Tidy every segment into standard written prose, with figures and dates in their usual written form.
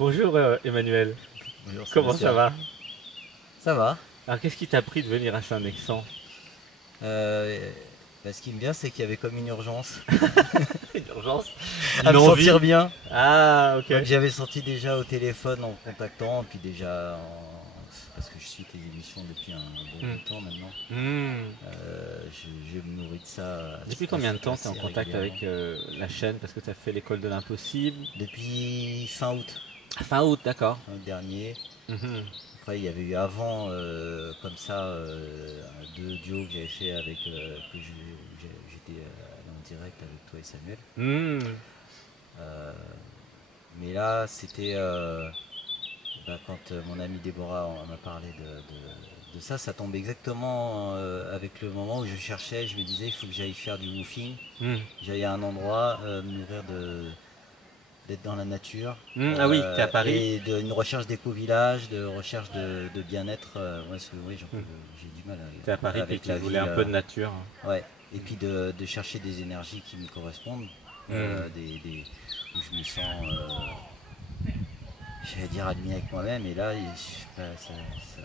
Bonjour Emmanuel, Bonjour comment Sébastien. ça va? Ça va. Alors qu'est-ce qui t'a pris de venir à Saint-Nexan? Euh, Ce qui me vient, c'est qu'il y avait comme une urgence Une urgence? à Une me envie? sentir bien. Ah ok. Donc j'avais senti déjà au téléphone en contactant, puis parce que je suis tes émissions depuis un bon bout de temps maintenant. Hmm. Je me nourris de ça. Depuis combien de temps tu es en assez contact régulièrement. avec la chaîne? Parce que tu as fait l'école de l'impossible. Depuis fin août, Ah, fin août, d'accord. fin août dernier. Mhm. Après, il y avait eu avant, comme ça, deux duos que j'avais fait avec, j'étais allé en direct avec toi et Samuel. Hmm. Euh, mais là, c'était quand mon ami Déborah m'a parlé de ça, ça tombait exactement avec le moment où je cherchais. Je me disais, il faut que j'aille faire du woofing, Hmm. j'aille à un endroit, me nourrir d'être dans la nature. Hmm. Ah oui, t'es à Paris. Et une recherche d'éco-village, de recherche de bien-être. Ouais, parce que oui, j'ai du mal T'es à Paris puis avec tu la voulais vie. un peu de nature. Ouais. Et puis de chercher des énergies qui me correspondent, où je me sens, j'allais dire, admis avec moi-même. Et là,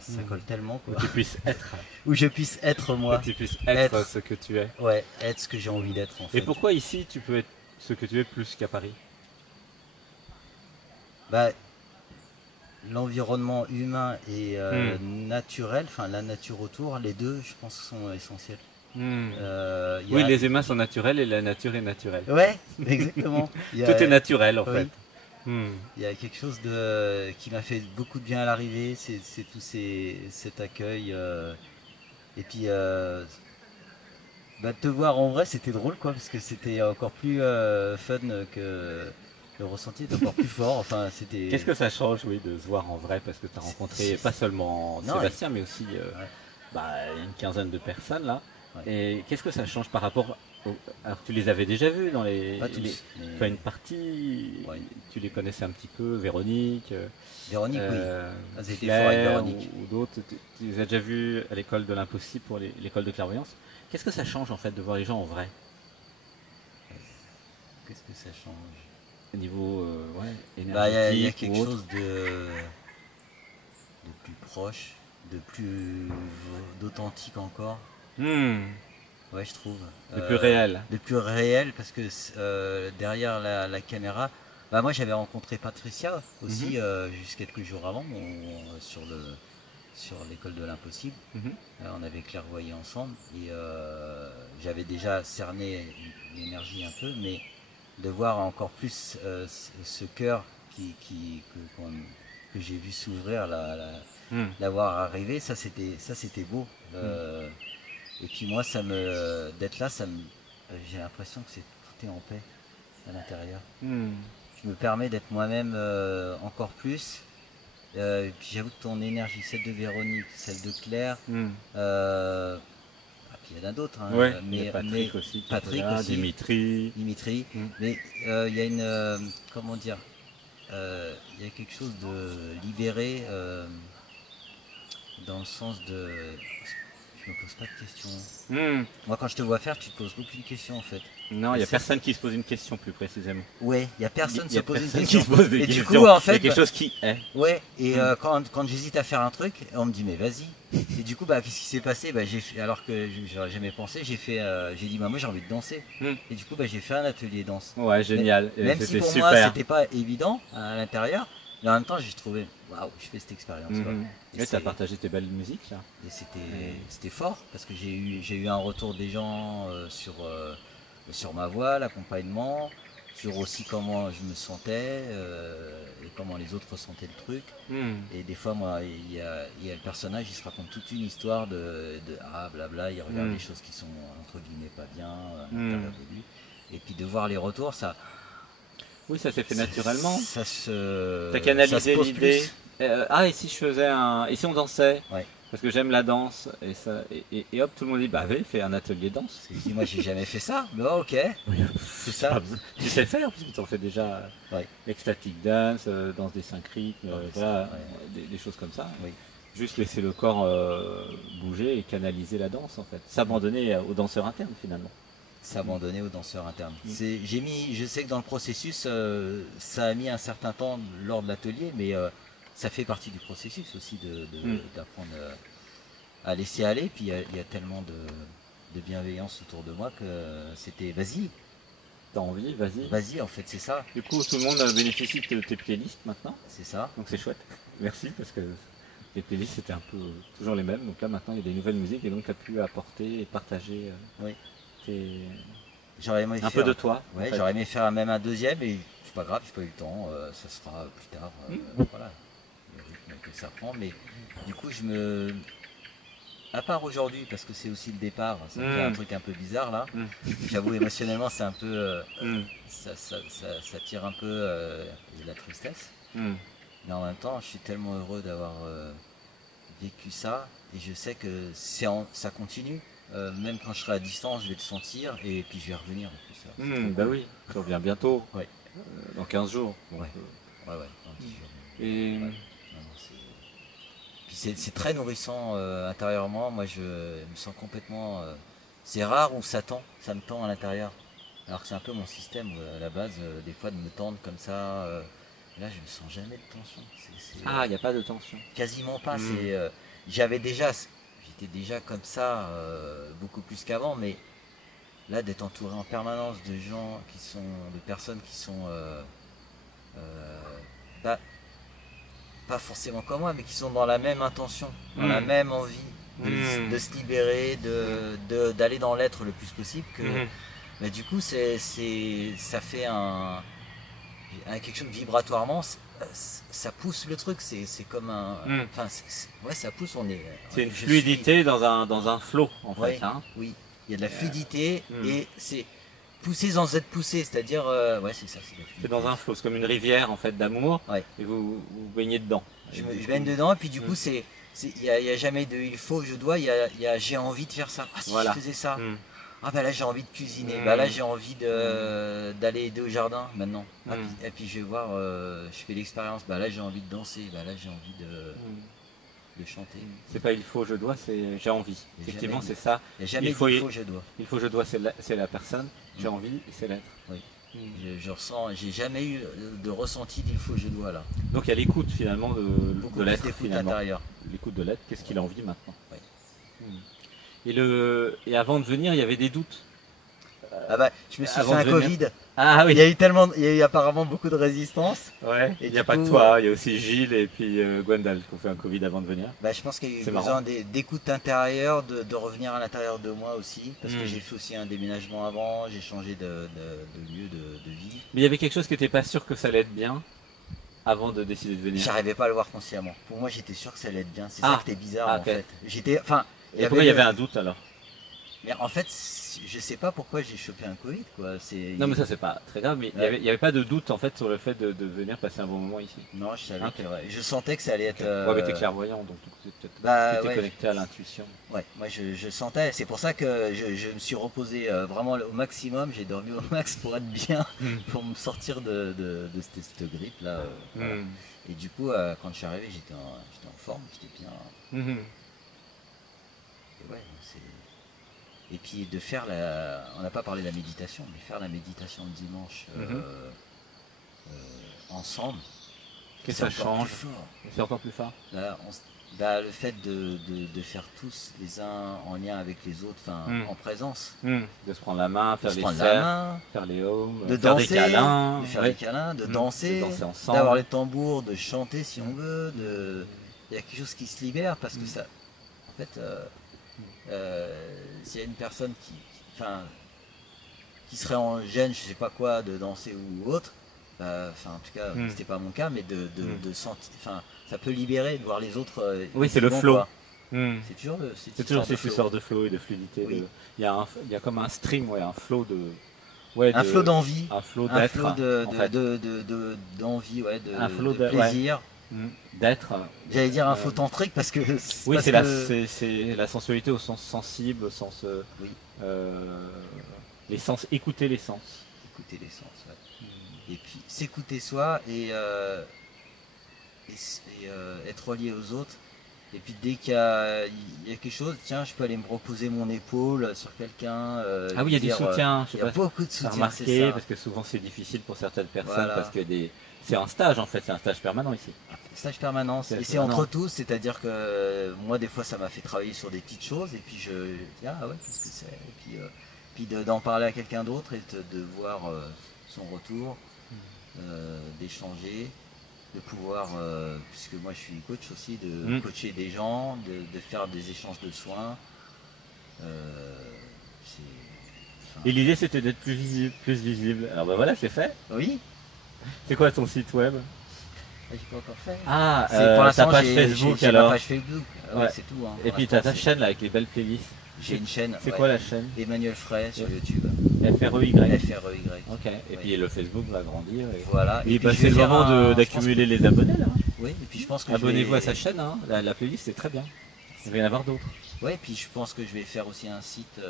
ça colle tellement, Où quoi. tu puisses être. Où je puisse être moi. Que tu puisses être Être. ce que tu es. Ouais, être ce que j'ai envie d'être en fait. Et pourquoi ici tu peux être ce que tu es plus qu'à Paris? Bah, l'environnement humain et Hmm. naturel, enfin la nature autour, les deux, je pense, sont essentiels. Hmm. Il y Oui, a- les humains sont naturels et la nature est naturelle. Ouais, exactement. Tout est naturel en oui. fait. Hmm. Il y a quelque chose qui m'a fait beaucoup de bien à l'arrivée, c'est tout cet accueil. Et puis, te voir en vrai, c'était drôle, quoi, parce que c'était encore plus fun que le ressenti est encore plus fort. Enfin, c'était. Qu'est-ce que ça change, oui, de se voir en vrai parce que tu as rencontré pas seulement Non, Sébastien, mais aussi ouais, une quinzaine de personnes là. ouais. Et qu'est-ce que ça change par rapport Alors tu les avais déjà vus dans Pas tous. Mais Enfin, une partie, ouais. tu les connaissais un petit peu, Véronique, Véronique, oui. euh, Ah, j'ai été fort avec Claire Véronique. ou d'autres. Tu les as déjà vus à l'école de l'impossible pour l'école de clairvoyance. Qu'est-ce que ça change en fait de voir les gens en vrai? Qu'est-ce que ça change? Au niveau Bah, il y a énergétique quelque ou autre? chose de plus proche, d'authentique encore. Hmm. Ouais, je trouve. De plus réel. De plus réel, parce que derrière la caméra, bah moi j'avais rencontré Patricia aussi juste quelques jours avant sur l'école de l'impossible. Mhm. On avait clairvoyé ensemble et j'avais déjà cerné l'énergie un peu, mais de voir encore plus ce cœur que j'ai vu s'ouvrir, Hmm. la voir arriver, ça c'était beau. Et puis moi, d'être là, j'ai l'impression que tout est en paix à l'intérieur. Hmm. Je me permets d'être moi-même encore plus. Et puis j'avoue que ton énergie, celle de Véronique, celle de Claire, Hmm. puis il y en a d'autres, hein, Ouais, il y a Patrick mais aussi, qui était Patrick là, aussi, Dimitri. Dimitri, Hmm. mais il y a comment dire, il y a quelque chose de libéré dans le sens de, je me pose pas de questions. Hmm. Moi, quand je te vois faire, tu te poses aucune question en fait. Non, il Et n'y a ça, personne qui se pose une question plus précisément. Ouais, il y a personne Il qui y se a pose une personne question. qui se pose des Et du questions. coup, en Il y fait, a quelque chose qui est. ouais. Et quand j'hésite à faire un truc, on me dit mais vas-y. Et du coup, qu'est-ce qui s'est passé? Alors que j'aurais jamais pensé, j'ai dit moi j'ai envie de danser. Hmm. Et du coup, j'ai fait un atelier danse. Ouais, génial. Et Même si c'était pour moi super. c'était pas évident à l'intérieur, mais en même temps j'ai trouvé waouh, je fais cette expérience, quoi. Mhm. Et Et tu as partagé tes belles musiques là. Et c'était fort parce que j'ai eu un retour des gens sur ma voix, l'accompagnement, sur aussi comment je me sentais et comment les autres ressentaient le truc. Hmm. Et des fois, moi, il y a le personnage, il se raconte toute une histoire de blabla, il regarde les choses qui sont entre guillemets pas bien à l'intérieur de lui. Et puis de voir les retours, Oui, ça s'est fait naturellement. ça se, T'as ça se canalisé pose l'idée. plus. Et si je faisais un. Et si on dansait? Ouais. Parce que j'aime la danse. Et hop, tout le monde dit bah oui, fais un atelier danse. Parce que je dis, moi j'ai jamais fait ça, mais ok, c'est ça. Pas besoin. Tu sais faire, puisque tu en fais déjà Ouais. ecstatic dance, danse des 5 rythmes, voilà, ouais. des choses comme ça. Oui. Juste laisser le corps bouger et canaliser la danse en fait. S'abandonner aux danseurs internes finalement. s'abandonner aux danseurs internes. Je sais que dans le processus, ça a mis un certain temps lors de l'atelier, mais ça fait partie du processus aussi d'apprendre à laisser aller. Puis il y a tellement de bienveillance autour de moi que c'était vas-y. T'as envie, vas-y. Vas-y, en fait, c'est ça. Du coup, tout le monde bénéficie de tes playlists maintenant. C'est ça. Donc c'est chouette. Merci, parce que les playlists c'était un peu toujours les mêmes. Donc là maintenant il y a des nouvelles musiques et donc tu as pu apporter et partager un peu de toi. Ouais, j'aurais aimé faire même un deuxième, et c'est pas grave, j'ai pas eu le temps, ça se fera plus tard. Voilà, le rythme que ça prend. Mais du coup, à part aujourd'hui, parce que c'est aussi le départ, ça fait un truc un peu bizarre là. J'avoue, émotionnellement, c'est un peu. Ça tire un peu de la tristesse. Mais en même temps, je suis tellement heureux d'avoir vécu ça, et je sais que ça continue. Même quand je serai à distance, je vais le sentir, et puis je vais revenir en plus. Bah oui, tu reviens bientôt, ouais. Dans 15 jours. Donc, ouais. Dans 10 jours. Et... Puis c'est très nourrissant intérieurement. Moi, je me sens complètement. C'est rare où ça me tend à l'intérieur. Alors que c'est un peu mon système à la base, des fois de me tendre comme ça. Là, je ne sens jamais de tension. il n'y a pas de tension. Quasiment pas. J'étais déjà comme ça, beaucoup plus qu'avant, mais là, d'être entouré en permanence de gens de personnes qui sont pas forcément comme moi, mais qui sont dans la même intention, dans la même envie de se libérer, d'aller dans l'être le plus possible. Mais du coup, ça fait quelque chose vibratoirement, ça pousse le truc, c'est comme un... ça pousse, c'est une fluidité dans un flow, en fait. Oui, il y a de la fluidité, et c'est pousser sans être poussé, c'est-à-dire... c'est ça, c'est dans un flow, c'est comme une rivière, en fait, d'amour, et vous baignez dedans. Je baigne dedans, et puis du coup, il n'y a jamais de « il faut », « je dois », il y a « j'ai envie de faire ça ». Ah, si je faisais ça. Ah bah là j'ai envie de cuisiner, là j'ai envie d'aller aider au jardin maintenant. Et puis je vais voir, je fais l'expérience, là j'ai envie de danser, là j'ai envie de chanter. C'est pas il faut, je dois, c'est j'ai envie. Effectivement c'est ça. Il n'y a jamais il faut, je dois. Il faut, je dois, c'est la personne, j'ai envie, c'est l'être. Oui. Je ressens, j'ai jamais eu de ressenti d'il faut, je dois là. Donc il y a l'écoute finalement de l'être finalement. L'écoute de l'être, qu'est-ce qu'il a envie maintenant. Et avant de venir, il y avait des doutes. Je me suis fait un Covid. Ah oui. Il y a eu apparemment beaucoup de résistance. Ouais. Il n'y a pas que toi, il y a aussi Gilles et puis Gwendal qui ont fait un Covid avant de venir. Je pense qu'il y a eu besoin d'écoute intérieure, de revenir à l'intérieur de moi aussi, parce que j'ai fait aussi un déménagement avant, j'ai changé de lieu de vie. Mais il y avait quelque chose qui n'était pas sûr que ça allait être bien avant de décider de venir. J'arrivais pas à le voir consciemment. Pour moi, j'étais sûr que ça allait être bien. C'est ça qui était bizarre en fait. Et pourquoi il y avait un doute alors? Mais en fait, je sais pas pourquoi j'ai chopé un Covid, quoi. Non, mais ça c'est pas très grave, mais il n'y avait pas de doute en fait sur le fait de venir passer un bon moment ici. Non, je savais que je sentais que ça allait être. Ouais, mais t'es clairvoyant, donc peut-être connecté à l'intuition. Ouais, moi je sentais, c'est pour ça que je me suis reposé vraiment au maximum, j'ai dormi au max pour être bien, pour me sortir de cette grippe là. Et du coup, quand je suis arrivé, j'étais en forme, j'étais bien. Et puis de faire on n'a pas parlé de la méditation, mais faire la méditation le dimanche ensemble. Qu'est-ce que ça change? C'est encore plus fort. Le fait de faire tous les uns en lien avec les autres, en présence. De se prendre la main, faire les cercles, faire les hommes, de faire danser, des câlins, des câlins, de danser ensemble, d'avoir les tambours, de chanter si on veut. Il y a quelque chose qui se libère parce que ça, en fait, s'il y a une personne qui serait en gêne, je sais pas quoi, de danser ou autre, en tout cas, c'était pas mon cas, mais de sentir, ça peut libérer de voir les autres. Oui, c'est le flow. C'est toujours cette histoire de flow et de fluidité. Oui. Il y a comme un stream, un flow de. Un flow d'envie, un flow d'être, d'envie, un flow de plaisir. D'être. J'allais dire un flow tantrique parce que. Oui, c'est la sensualité au sens sensible, au sens. Les sens, écouter les sens. Écouter les sens, ouais. Et puis s'écouter soi et être relié aux autres. Et puis dès qu'il y a quelque chose, tiens, je peux aller me reposer mon épaule sur quelqu'un. Ah oui, il y a du soutien. Je sais Il y a pas beaucoup de si tu as soutien, c'est remarqué, ça. parce que souvent c'est difficile pour certaines personnes, Voilà. parce que c'est un stage en fait, c'est un stage permanent ici. Stage permanent. Et c'est entre tous, c'est-à-dire que moi, des fois, ça m'a fait travailler sur des petites choses, et puis je dis, ah ouais, qu'est-ce que c'est? Et puis d'en parler à quelqu'un d'autre et de voir son retour, d'échanger, de pouvoir, puisque moi je suis coach aussi, de coacher des gens, de faire des échanges de soins. Et l'idée c'était d'être plus visible, plus visible. Alors ben voilà, c'est fait. Oui. C'est quoi ton site web? J'ai pas encore fait. Ah, pour l'instant, ta page Facebook j'ai alors. ma page Facebook. Ouais, c'est tout. Hein, et puis tu as ta chaîne là avec les belles playlists. J'ai une chaîne. C'est quoi la chaîne? Emmanuel Frey sur YouTube. FREY. FREY. Ok. Et puis le Facebook va grandir. Voilà. Et bah, c'est le moment d'accumuler les abonnés là. Oui. Et puis je pense que abonnez-vous à sa chaîne. Hein. La playlist c'est très bien. Il va y en avoir d'autres. Oui, et puis je pense que je vais faire aussi un site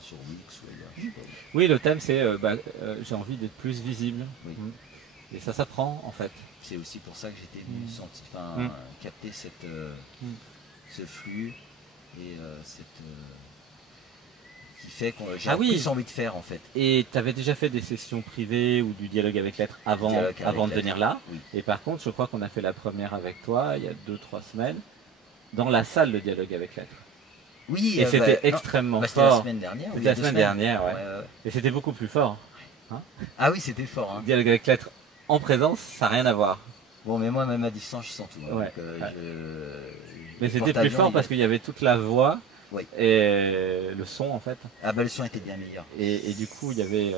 sur Wix ou ailleurs. Je sais pas. Oui, le thème c'est j'ai envie d'être plus visible. Oui. Et ça s'apprend en fait. C'est aussi pour ça que j'étais venu capter ce flux et qui fait que j'ai plus envie de faire en fait. Et tu avais déjà fait des sessions privées ou du dialogue avec l'être avant de venir là. Oui. Et par contre, je crois qu'on a fait la première avec toi il y a 2-3 semaines dans la salle de dialogue avec l'être. Oui. Et c'était extrêmement fort. C'était la semaine dernière. C'était la semaine dernière, ouais. Et c'était beaucoup plus fort. Hein, ah oui, c'était fort. Hein. Dialogue avec l'être en présence, ça n'a rien à voir. Bon, mais moi, même à distance, je sens tout. Hein, ouais. Donc, mais c'était plus fort parce qu'il y avait toute la voix et le son en fait. Ah bah le son était bien meilleur. Et du coup, il y avait...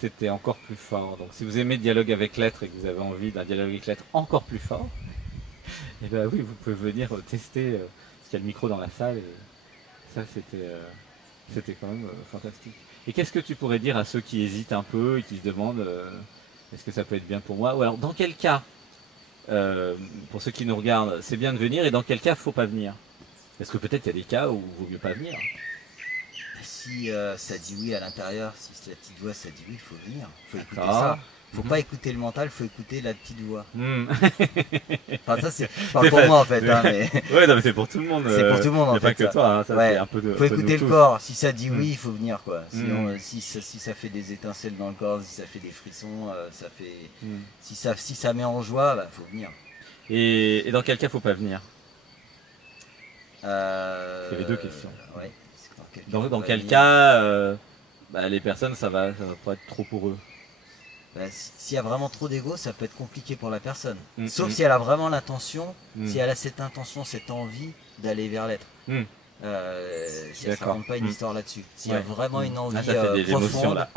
C'était encore plus fort. Donc si vous aimez Dialogue avec l'être et que vous avez envie d'un dialogue avec l'être encore plus fort, et ben oui, vous pouvez venir tester parce qu'il y a le micro dans la salle. Et ça, c'était quand même fantastique. Et qu'est-ce que tu pourrais dire à ceux qui hésitent un peu et qui se demandent est-ce que ça peut être bien pour moi? Ou alors dans quel cas, pour ceux qui nous regardent, c'est bien de venir et dans quel cas faut pas venir? Parce que peut-être il y a des cas où il vaut mieux pas venir. Si ça dit oui à l'intérieur, si la petite voix ça dit oui, il faut venir, il faut écouter ça. Faut pas écouter le mental, faut écouter la petite voix. Enfin ça c'est pas pour moi en fait. Hein, mais... ouais, non, mais c'est pour tout le monde. C'est pour tout le monde en fait. Pas que toi, hein, ça c'est un peu de. Faut écouter le corps. Si ça dit oui, il faut venir quoi. Sinon, si ça fait des étincelles dans le corps, si ça fait des frissons, ça fait. Si ça met en joie, bah, faut venir. Et dans quel cas faut pas venir? Il y avait deux questions. Ouais. Dans quel cas, les personnes ça va pas être trop pour eux? S'il y a vraiment trop d'ego, ça peut être compliqué pour la personne. Sauf si elle a vraiment l'intention, si elle a cette intention, cette envie d'aller vers l'être. Si elle ne se raconte pas une histoire là-dessus. S'il y a vraiment une envie ça fait des profonde, émotions là.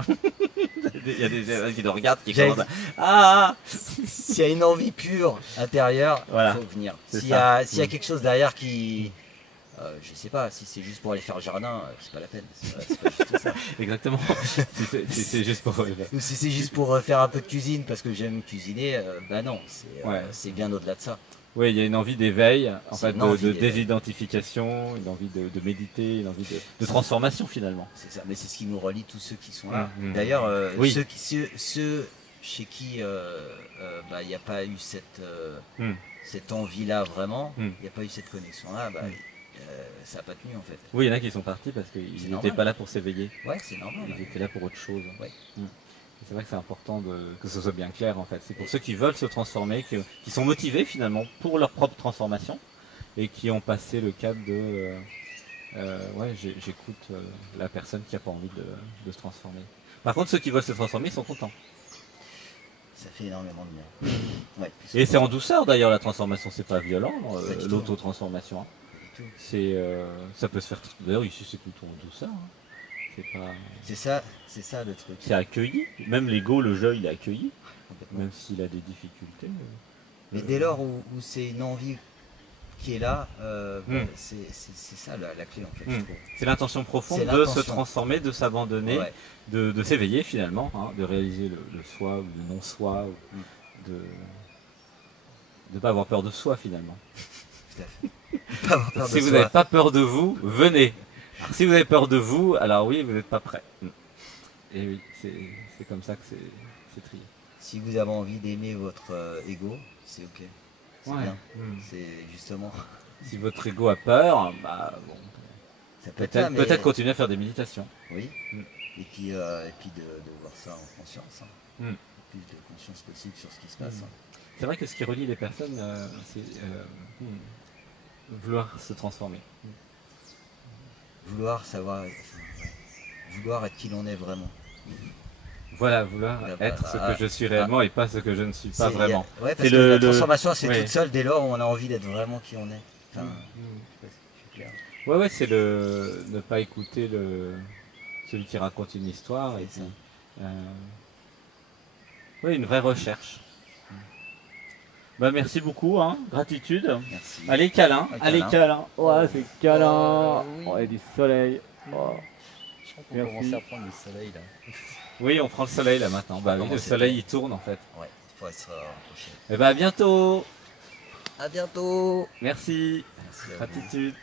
Il y a des gens qui nous regardent, qui commencent S'il y a une envie pure intérieure, il faut venir. S'il y a quelque chose derrière qui... je sais pas, si c'est juste pour aller faire le jardin, c'est pas la peine. C'est pas juste ça. Exactement. si c'est juste pour. Ou si c'est juste pour faire un peu de cuisine parce que j'aime cuisiner, bah non, c'est bien au-delà de ça. Oui, il y a une envie d'éveil, en fait, de désidentification, une envie de méditer, une envie de transformation finalement. C'est ça, mais c'est ce qui nous relie tous ceux qui sont là. D'ailleurs, ceux chez qui il n'y a pas eu cette envie-là vraiment, il n'y a pas eu cette connexion-là, ça n'a pas tenu en fait. Oui, il y en a qui sont partis parce qu'ils n'étaient pas là pour s'éveiller. Ouais, c'est normal. Ils étaient là pour autre chose. Ouais. C'est vrai que c'est important que ce soit bien clair en fait. C'est pour ceux qui veulent se transformer, qui sont motivés finalement pour leur propre transformation et qui ont passé le cap de j'écoute la personne qui n'a pas envie de se transformer. Par contre, ceux qui veulent se transformer sont contents. Ça fait énormément de bien. Ouais, et c'est en douceur d'ailleurs la transformation, c'est pas violent, l'auto-transformation. Ça peut se faire. D'ailleurs ici c'est tout en douceur. C'est ça le truc. C'est accueilli. Même l'ego, le jeu, il est accueilli. Même s'il a des difficultés. Mais dès lors où c'est une envie qui est là, c'est ça la clé en fait. C'est l'intention profonde de se transformer, de s'abandonner, de s'éveiller finalement, de réaliser le soi ou le non-soi, de ne pas avoir peur de soi finalement. Tout à fait. Pas avoir peur de si vous n'avez pas peur de vous, venez. Alors, si vous avez peur de vous, alors oui, vous n'êtes pas prêt. Et oui, c'est comme ça que c'est trié. Si vous avez envie d'aimer votre ego, c'est ok. C'est bien. C'est justement. Si votre ego a peur, bah bon, Ça peut être ça, peut-être mais- continuer à faire des méditations. Oui. Mm. Et puis de voir ça en conscience. Hein. Mm. Plus de conscience possible sur ce qui se passe. Mm. Hein. C'est vrai que ce qui relie les personnes, c'est vouloir se transformer. Vouloir savoir, vouloir être qui l'on est vraiment. Voilà, vouloir Bah, être ce ah, que je suis réellement et pas ce que je ne suis pas C'est- vraiment. Ouais, parce C'est que le- la le- transformation se fait ouais. toute seule dès lors où on a envie d'être vraiment qui on est. Enfin, je sais pas si je suis clair. Ouais, c'est le ne pas écouter celui qui raconte une histoire et C'est puis oui, une vraie recherche. Bah merci beaucoup, hein. Gratitude. Merci. Allez câlin, Un allez câlin. câlin. Ouais, c'est câlin. Oui. Oh, il y a du soleil. Oh. Je crois qu'on Merci. commence à prendre le soleil là. Oui, on prend le soleil là maintenant. Bah oui, Comment le c'est soleil bon. il tourne en fait. Ouais, il faudrait se rapprocher. Et bah à bientôt. À bientôt. Merci. Merci à vous. Gratitude.